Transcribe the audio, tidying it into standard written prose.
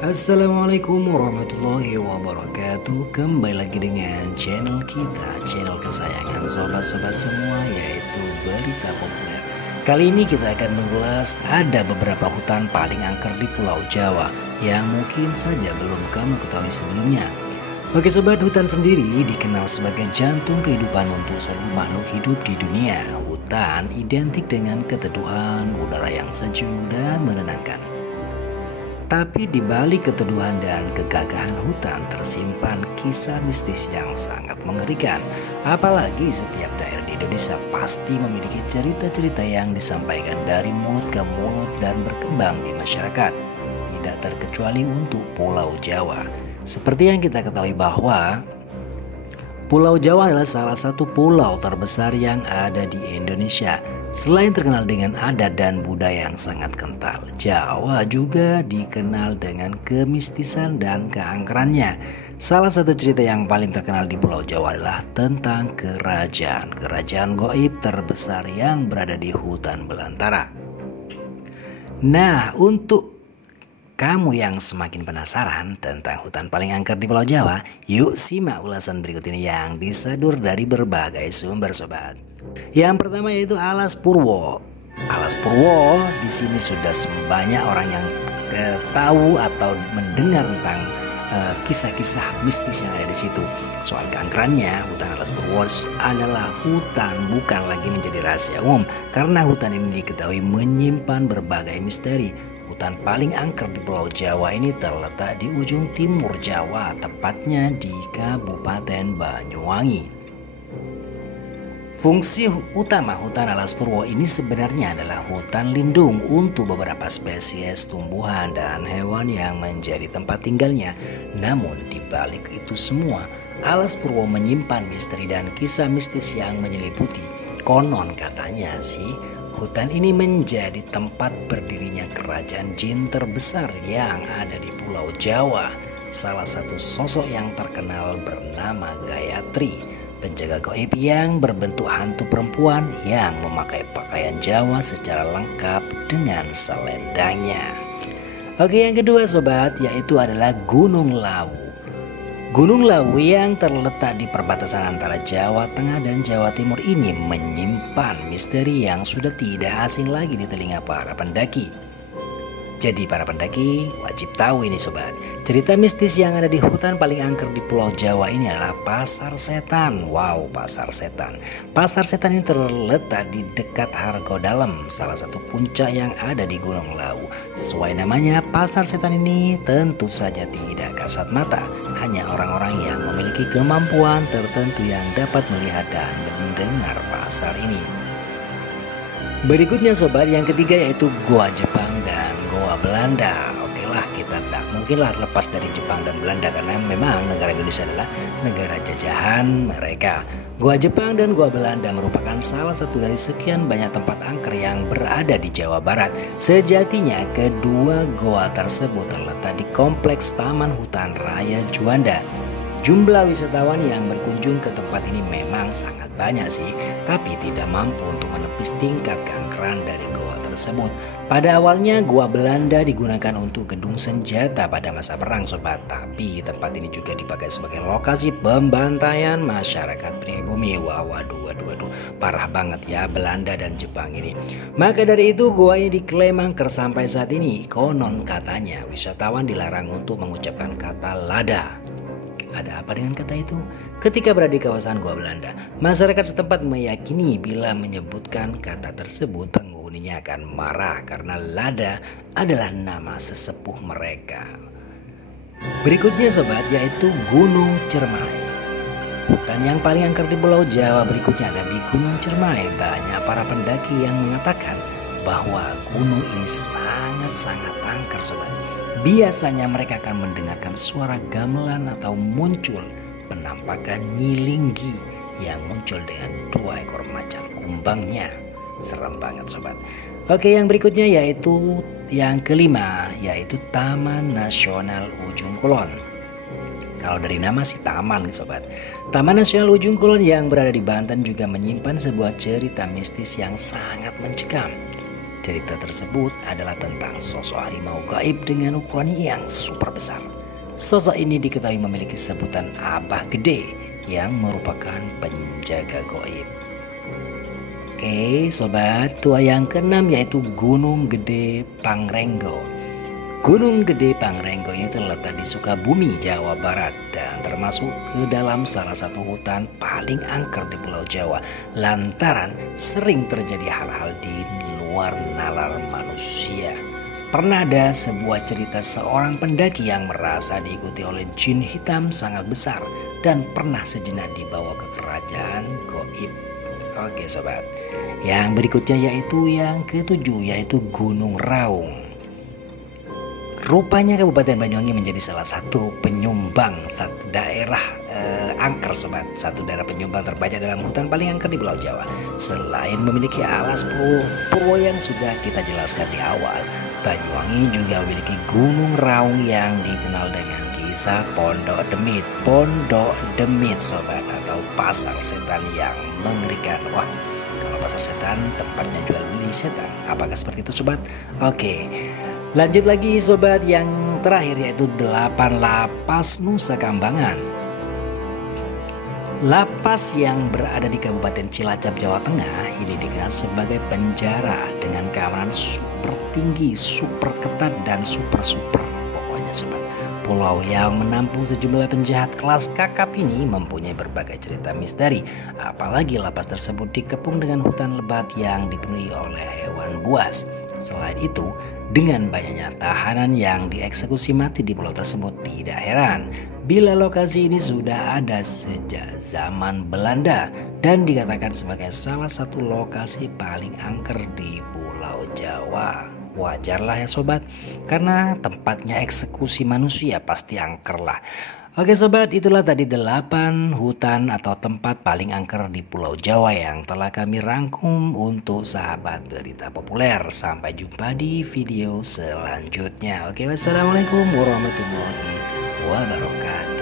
Assalamualaikum warahmatullahi wabarakatuh. Kembali lagi dengan channel kita, channel kesayangan sobat-sobat semua, yaitu Berita Populer. Kali ini kita akan mengulas ada beberapa hutan paling angker di Pulau Jawa yang mungkin saja belum kamu ketahui sebelumnya. Oke sobat, hutan sendiri dikenal sebagai jantung kehidupan untuk seluruh makhluk hidup di dunia. Hutan identik dengan keteduhan, udara yang sejuk dan menenangkan. Tapi di balik keteduhan dan kegagahan hutan tersimpan kisah mistis yang sangat mengerikan. Apalagi setiap daerah di Indonesia pasti memiliki cerita-cerita yang disampaikan dari mulut ke mulut dan berkembang di masyarakat. Tidak terkecuali untuk Pulau Jawa. Seperti yang kita ketahui bahwa Pulau Jawa adalah salah satu pulau terbesar yang ada di Indonesia. Selain terkenal dengan adat dan budaya yang sangat kental, Jawa juga dikenal dengan kemistisan dan keangkerannya. Salah satu cerita yang paling terkenal di Pulau Jawa adalah tentang kerajaan gaib terbesar yang berada di hutan belantara. Nah, untuk kamu yang semakin penasaran tentang hutan paling angker di Pulau Jawa, yuk simak ulasan berikut ini yang disadur dari berbagai sumber sobat. Yang pertama yaitu Alas Purwo. Alas Purwo di sini sudah banyak orang yang tahu atau mendengar tentang kisah-kisah mistis yang ada di situ. Soal keangkerannya, hutan Alas Purwo adalah hutan bukan lagi menjadi rahasia umum karena hutan ini diketahui menyimpan berbagai misteri. Hutan paling angker di Pulau Jawa ini terletak di ujung timur Jawa, tepatnya di Kabupaten Banyuwangi. Fungsi utama hutan Alas Purwo ini sebenarnya adalah hutan lindung untuk beberapa spesies tumbuhan dan hewan yang menjadi tempat tinggalnya. Namun di balik itu semua, Alas Purwo menyimpan misteri dan kisah mistis yang menyeliputi. Konon katanya sih, hutan ini menjadi tempat berdirinya kerajaan jin terbesar yang ada di Pulau Jawa. Salah satu sosok yang terkenal bernama Gayatri, penjaga gaib yang berbentuk hantu perempuan yang memakai pakaian Jawa secara lengkap dengan selendangnya. Oke, yang kedua sobat, yaitu adalah Gunung Lawu. Gunung Lawu yang terletak di perbatasan antara Jawa Tengah dan Jawa Timur ini menyimpan misteri yang sudah tidak asing lagi di telinga para pendaki. Jadi para pendaki wajib tahu ini sobat. Cerita mistis yang ada di hutan paling angker di Pulau Jawa ini adalah Pasar Setan. Wow, Pasar Setan. Pasar Setan ini terletak di dekat Hargodalem, salah satu puncak yang ada di Gunung Lawu. Sesuai namanya, Pasar Setan ini tentu saja tidak kasat mata. Hanya orang-orang yang memiliki kemampuan tertentu yang dapat melihat dan mendengar pasar ini. Berikutnya sobat, yang ketiga yaitu Goa Jepang dan Goa Belanda. Oke lah, kita tak mungkinlah lepas dari Jepang dan Belanda karena memang negara Indonesia adalah negara jajahan mereka. Goa Jepang dan Goa Belanda merupakan salah satu dari sekian banyak tempat angker yang berada di Jawa Barat. Sejatinya kedua goa tersebut terletak di kompleks Taman Hutan Raya Juanda. Jumlah wisatawan yang berkunjung ke tempat ini memang sangat banyak sih, tapi tidak mampu untuk menepis tingkat keangkeran dari goa tersebut. Pada awalnya goa Belanda digunakan untuk gedung senjata pada masa perang sobat, tapi tempat ini juga dipakai sebagai lokasi pembantaian masyarakat pribumi. Waduh, parah banget ya Belanda dan Jepang ini. Maka dari itu goa ini diklaim angker sampai saat ini. Konon katanya wisatawan dilarang untuk mengucapkan kata lada. Ada apa dengan kata itu? Ketika berada di kawasan Goa Belanda, masyarakat setempat meyakini bila menyebutkan kata tersebut penghuninya akan marah karena lada adalah nama sesepuh mereka. Berikutnya sobat, yaitu Gunung Cermai. Hutan yang paling angker di Pulau Jawa berikutnya ada di Gunung Cermai. Banyak para pendaki yang mengatakan bahwa gunung ini sangat-sangat angker sobat. Biasanya mereka akan mendengarkan suara gamelan atau muncul penampakan nyilinggi yang muncul dengan 2 ekor macan kumbangnya. Serem banget sobat. Oke, yang berikutnya yaitu yang kelima, yaitu Taman Nasional Ujung Kulon. Kalau dari nama sih taman sobat. Taman Nasional Ujung Kulon yang berada di Banten juga menyimpan sebuah cerita mistis yang sangat mencekam. Cerita tersebut adalah tentang sosok harimau gaib dengan ukuran yang super besar. Sosok ini diketahui memiliki sebutan Abah Gede yang merupakan penjaga gaib. Oke sobat, tua yang keenam yaitu Gunung Gede Pangrengo. Gunung Gede Pangrengo ini terletak di Sukabumi, Jawa Barat dan termasuk ke dalam salah satu hutan paling angker di Pulau Jawa lantaran sering terjadi hal-hal di luar nalar manusia. Pernah ada sebuah cerita seorang pendaki yang merasa diikuti oleh jin hitam sangat besar dan pernah sejenak dibawa ke kerajaan gaib. Oke sobat, yang berikutnya yaitu yang ketujuh yaitu Gunung Raung. Rupanya Kabupaten Banyuwangi menjadi salah satu penyumbang satu daerah angker sobat. Satu daerah penyumbang terbanyak dalam hutan paling angker di Pulau Jawa. Selain memiliki alas purwo yang sudah kita jelaskan di awal, Banyuwangi juga memiliki Gunung Raung yang dikenal dengan kisah Pondok Demit. Pondok Demit sobat, atau pasar setan yang mengerikan. Wah, kalau pasar setan tempatnya jual beli setan. Apakah seperti itu sobat? Oke. Lanjut lagi sobat, yang terakhir yaitu 8 Lapas Nusa Kambangan. Lapas yang berada di Kabupaten Cilacap, Jawa Tengah ini dikenal sebagai penjara dengan keamanan super tinggi, super ketat dan super pokoknya sobat. Pulau yang menampung sejumlah penjahat kelas kakap ini mempunyai berbagai cerita misteri. Apalagi lapas tersebut dikepung dengan hutan lebat yang dipenuhi oleh hewan buas. Selain itu, dengan banyaknya tahanan yang dieksekusi mati di pulau tersebut, tidak heran bila lokasi ini sudah ada sejak zaman Belanda dan dikatakan sebagai salah satu lokasi paling angker di Pulau Jawa. Wajarlah ya sobat, karena tempatnya eksekusi manusia pasti angker lah. Oke sobat, itulah tadi 8 hutan atau tempat paling angker di Pulau Jawa yang telah kami rangkum untuk sahabat berita populer. Sampai jumpa di video selanjutnya. Oke, wassalamualaikum warahmatullahi wabarakatuh.